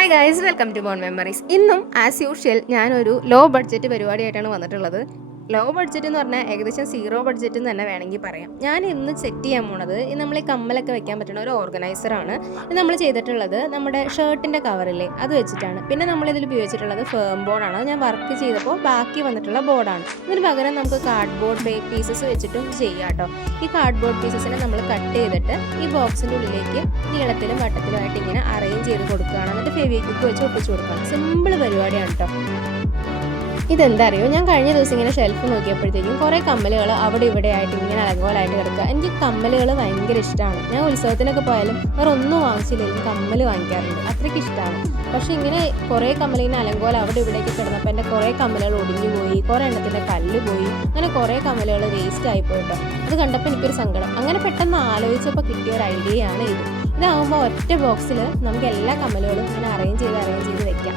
Hi guys, welcome to born memories. ഇന്നും as usual ഞാനൊരു low budget പരിപാടിയായിട്ടാണ് വന്നിട്ടുള്ളത്. ലോ ബഡ്ജറ്റ് എന്ന് പറഞ്ഞാൽ ഏകദേശം സീറോ ബഡ്ജറ്റ് എന്ന് തന്നെ വേണമെങ്കിൽ പറയാം. ഞാൻ ഇന്ന് സെറ്റ് ചെയ്യാൻ പോണത് നമ്മൾ ഈ കമ്മലൊക്കെ വെക്കാൻ പറ്റുന്ന ഒരു ഓർഗനൈസറാണ്. ഇത് നമ്മൾ ചെയ്തിട്ടുള്ളത് നമ്മുടെ ഷർട്ടിൻ്റെ കവറില്ലേ അത് വെച്ചിട്ടാണ്. പിന്നെ നമ്മളിതിൽ ഉപയോഗിച്ചിട്ടുള്ളത് ഫേം ബോർഡാണ്. അത് ഞാൻ വർക്ക് ചെയ്തപ്പോൾ ബാക്കി വന്നിട്ടുള്ള ബോർഡാണ്. ഇതിന് പകരം നമുക്ക് കാർഡ്ബോർഡ് പീസസ് വെച്ചിട്ടും ചെയ്യാം കേട്ടോ. ഈ കാർഡ്ബോർഡ് പീസസിനെ നമ്മൾ കട്ട് ചെയ്തിട്ട് ഈ ബോക്സിൻ്റെ ഉള്ളിലേക്ക് നീളത്തിലും വട്ടത്തിലുമായിട്ട് ഇങ്ങനെ അറേഞ്ച് ചെയ്ത് കൊടുക്കുകയാണ്. എന്നിട്ട് ഫെവിക്വിക്ക് വെച്ച് ഒട്ടിച്ച് കൊടുക്കുകയാണ്. സിമ്പിൾ പരിപാടിയാണ് കേട്ടോ. ഇതെന്താ അറിയോ, ഞാൻ കഴിഞ്ഞ ദിവസം ഇങ്ങനെ ഷെൽഫ് നോക്കിയപ്പോഴത്തേക്കും കുറേ കമ്മലുകൾ അവിടെ ഇവിടെ ആയിട്ട് ഇങ്ങനെ അലങ്കോലായിട്ട് കിടക്കുക. എനിക്ക് കമ്മലുകൾ ഭയങ്കര ഇഷ്ടമാണ്. ഞാൻ ഉത്സവത്തിനൊക്കെ പോയാലും വേറെ ഒന്നും വാങ്ങിച്ചില്ലെങ്കിലും കമ്മൽ വാങ്ങിക്കാറുണ്ട്, അത്രയ്ക്ക് ഇഷ്ടമാണ്. പക്ഷേ ഇങ്ങനെ കുറേ കമ്മലിങ്ങനെ അലങ്കോല അവിടെ ഇവിടേക്ക് കിടന്നപ്പോൾ എൻ്റെ കുറേ കമ്മലുകൾ ഒടിഞ്ഞു പോയി, കുറേ എണ്ണത്തിൻ്റെ കല്ല് പോയി, അങ്ങനെ കുറേ കമ്മലുകൾ വേസ്റ്റ് ആയിപ്പോയിട്ടോ. അത് കണ്ടപ്പോൾ എനിക്കൊരു സങ്കടം. അങ്ങനെ പെട്ടെന്ന് ആലോചിച്ചപ്പോൾ കിട്ടിയ ഒരു ഐഡിയയാണ് ഇത്. ഇതാകുമ്പോൾ ഒറ്റ ബോക്സിൽ നമുക്ക് എല്ലാ കമ്മലുകളും ഇങ്ങനെ അറേഞ്ച് ചെയ്ത് വെക്കാം.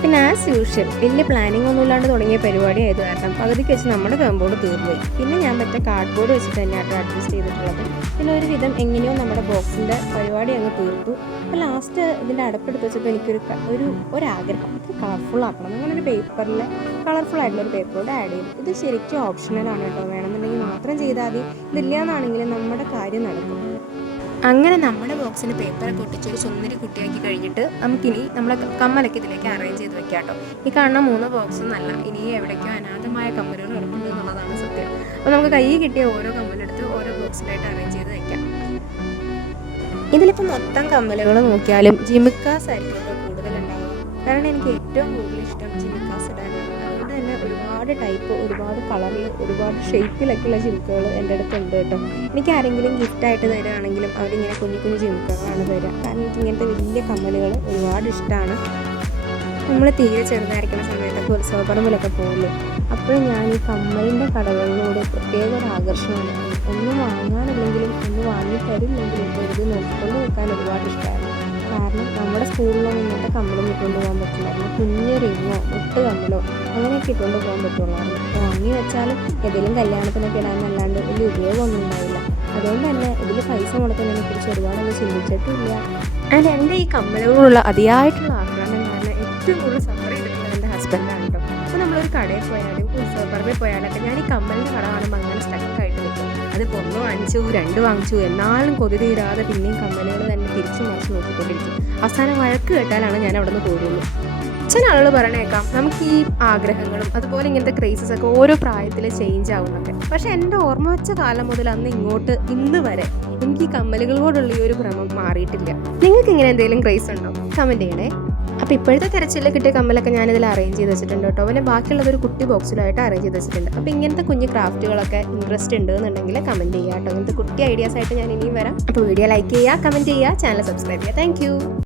പിന്നെ ആസ് യൂഷ്വൽ വലിയ പ്ലാനിങ് ഒന്നും ഇല്ലാണ്ട് തുടങ്ങിയ പരിപാടി ആയത് കാരണം പകുതിക്ക് വെച്ച് നമ്മുടെ ഫേംബോർഡ് തീർന്നുപോയി. പിന്നെ ഞാൻ മറ്റേ കാർഡ്ബോർഡ് വെച്ചിട്ട് തന്നെയാണ് അഡ്ജസ്റ്റ് ചെയ്തിട്ടുള്ളത്. പിന്നെ ഒരു വിധം എങ്ങനെയോ നമ്മുടെ ബോക്സിൻ്റെ പരിപാടി അങ്ങ് തീർത്തു. അപ്പോൾ ലാസ്റ്റ് ഇതിൻ്റെ അടപ്പെടുത്ത് വെച്ചപ്പോൾ ഒരാഗ്രഹം ഇത് കളർഫുൾ ആക്കണം. അങ്ങനെ ഒരു പേപ്പറിൽ കളർഫുൾ ആയിട്ടുള്ളൊരു പേപ്പറോട് ആഡ് ചെയ്തു. ഇത് ശരിക്കും ഓപ്ഷണലാണ് കേട്ടോ, വേണമെന്നുണ്ടെങ്കിൽ മാത്രം ചെയ്താൽ മതി. ഇതില്ല എന്നാണെങ്കിൽ നമ്മുടെ കാര്യം നടക്കും. അങ്ങനെ നമ്മുടെ ബോക്സിന് പേപ്പറൊക്കെ ഒട്ടിച്ചൊരു സുന്ദരി കുട്ടിയാക്കി കഴിഞ്ഞിട്ട് നമുക്കിനി നമ്മുടെ കമ്മലൊക്കെ ഇതിലേക്ക് അറേഞ്ച് ചെയ്ത് വെക്കാം കേട്ടോ. ഈ കാണുന്ന 3 ബോക്സും നല്ല ഇനി എവിടേക്കോ അനാഥമായ കമ്മലുകൾ കിടക്കുന്നത് എന്നുള്ളതാണ് സത്യം. അപ്പോൾ നമുക്ക് കയ്യിൽ കിട്ടിയ ഓരോ കമ്മലെടുത്ത് ഓരോ ബോക്സിലായിട്ട് അറേഞ്ച് ചെയ്ത് വെക്കാം. ഇതിലിപ്പോൾ മൊത്തം കമ്മലുകൾ നോക്കിയാലും ജിമിക്കാസ് ആയിരിക്കും കൂടുതലുണ്ടാവുക. കാരണം എനിക്ക് ഏറ്റവും കൂടുതൽ ഇഷ്ടം ജിമിക്കാസ് ഇടാനാണ്. അതുകൊണ്ട് തന്നെ ഒരുപാട് ടൈപ്പ്, ഒരുപാട് കളറിൽ, ഒരുപാട് ഷേപ്പിലൊക്കെയുള്ള ജിമിക്കകൾ എൻ്റെ അടുത്തുണ്ട് കേട്ടോ. എനിക്ക് ആരെങ്കിലും ഗിഫ്റ്റായിട്ട് തരുകയാണെങ്കിലും അവരിങ്ങനെ കുഞ്ഞു കുഞ്ഞു ജിമിക്കകളാണ് തരിക. കാരണം എനിക്ക് ഇങ്ങനത്തെ വലിയ കമ്മലുകൾ ഒരുപാട് ഇഷ്ടമാണ്. നമ്മൾ തീരെ ചെറുതായിരിക്കുന്ന സമയത്തൊക്കെ ഉത്സവപ്പറമ്പിലൊക്കെ പോകില്ലേ, അപ്പോഴും ഞാൻ ഈ കമ്മലിൻ്റെ കടകളിലൂടെ പ്രത്യേക ഒരു ആകർഷണമാണ്. ഒന്നും വാങ്ങാനില്ലെങ്കിലും ഒന്നും വാങ്ങി തരില്ലെങ്കിലും വെറുതെ നോക്കിക്കൊണ്ട് നിൽക്കാൻ ഒരുപാട് ഇഷ്ടമായിരുന്നു. കാരണം നമ്മുടെ സ്കൂളിലൊന്നും ഇങ്ങനത്തെ കമ്മലൊന്നും ഇട്ടുകൊണ്ട് പോകാൻ പറ്റില്ലായിരുന്നു. കുഞ്ഞ് റിങ്ങോ മുട്ട് കമ്മലോ അങ്ങനെയൊക്കെ ഇട്ടുകൊണ്ട് പോകാൻ പറ്റുള്ളായിരുന്നു. വാങ്ങി വെച്ചാലും ഏതെങ്കിലും കല്യാണത്തിനൊക്കെ ഇടാനല്ലാണ്ട് വലിയ ഉപയോഗമൊന്നും ഉണ്ടാവില്ല. അതുകൊണ്ട് തന്നെ ഇതിൽ പൈസ മുടക്കുന്നതിനെ കുറിച്ച് ഒരുപാടൊന്നും ചിന്തിച്ചിട്ടില്ല. ആൻഡ് എൻ്റെ ഈ കമ്മലുകളുള്ള അതിയായിട്ടുള്ള ആഗ്രഹം കാരണം ഏറ്റവും കൂടുതൽ സഫർ ചെയ്തിട്ടുള്ളത് എൻ്റെ ഹസ്ബൻഡാണ് കേട്ടോ. അപ്പോൾ നമ്മളൊരു കടയിൽ പോയാലും ഉത്സവപ്പറമ്പിൽ പോയാലൊക്കെ ഞാൻ ഈ കമ്മലിൻ്റെ കട കാണുമ്പോൾ അങ്ങനെ സ്റ്റക്കായിട്ട് നിൽക്കും. അതിപ്പോൾ 1 വാങ്ങിച്ചു 2 വാങ്ങിച്ചു എന്നാലും കൊതി തീരാതെ പിന്നെയും കമ്മലുകൾ തന്നെ തിരിച്ചു മറിച്ച് നോക്കിക്കൊണ്ടിരിക്കും. അവസാനം വഴക്ക് കേട്ടാലാണ് ഞാൻ അവിടെ നിന്ന് പോരുള്ളൂ. ചില ആളുകൾ പറയണേക്കാം നമുക്ക് ഈ ആഗ്രഹങ്ങളും അതുപോലെ ഇങ്ങനത്തെ ക്രേസസ് ഒക്കെ ഓരോ പ്രായത്തിൽ ചേഞ്ച് ആവുന്നൊക്കെ. പക്ഷെ എൻ്റെ ഓർമ്മ വെച്ച കാലം മുതൽ അന്ന് ഇങ്ങോട്ട് ഇന്ന് വരെ എനിക്ക് ഈ കമ്മലുകളോടുള്ള ഈ ഒരു ഭ്രമം മാറിയിട്ടില്ല. നിങ്ങൾക്ക് ഇങ്ങനെ എന്തെങ്കിലും ക്രേസ് ഉണ്ടോ? കമൻറ്റ് ചെയ്യണേ. അപ്പോൾ ഇപ്പോഴത്തെ തിരച്ചിൽ കിട്ടിയ കമ്മലൊക്കെ ഞാനിതിൽ അറേഞ്ച് ചെയ്ത് വെച്ചിട്ടുണ്ട് കേട്ടോ. പിന്നെ ബാക്കിയുള്ളതൊരു കുട്ടി ബോക്സിലായിട്ട് അറേഞ്ച് ചെയ്ത് വെച്ചിട്ടുണ്ട്. അപ്പോൾ ഇങ്ങനത്തെ കുഞ്ഞ് ക്രാഫ്റ്റുകളൊക്കെ ഇൻട്രസ്റ്റ് ഉണ്ട് എന്നുണ്ടെങ്കിൽ കമൻറ്റ് ചെയ്യുക കേട്ടോ. ഇങ്ങനത്തെ കുട്ടി ഐഡിയാസ് ആയിട്ട് ഞാൻ ഇനിയും വരാം. അപ്പോൾ വീഡിയോ ലൈക്ക് ചെയ്യുക, കമൻറ്റ് ചെയ്യുക, ചാനൽ സബ്സ്ക്രൈബ് ചെയ്യുക. താങ്ക്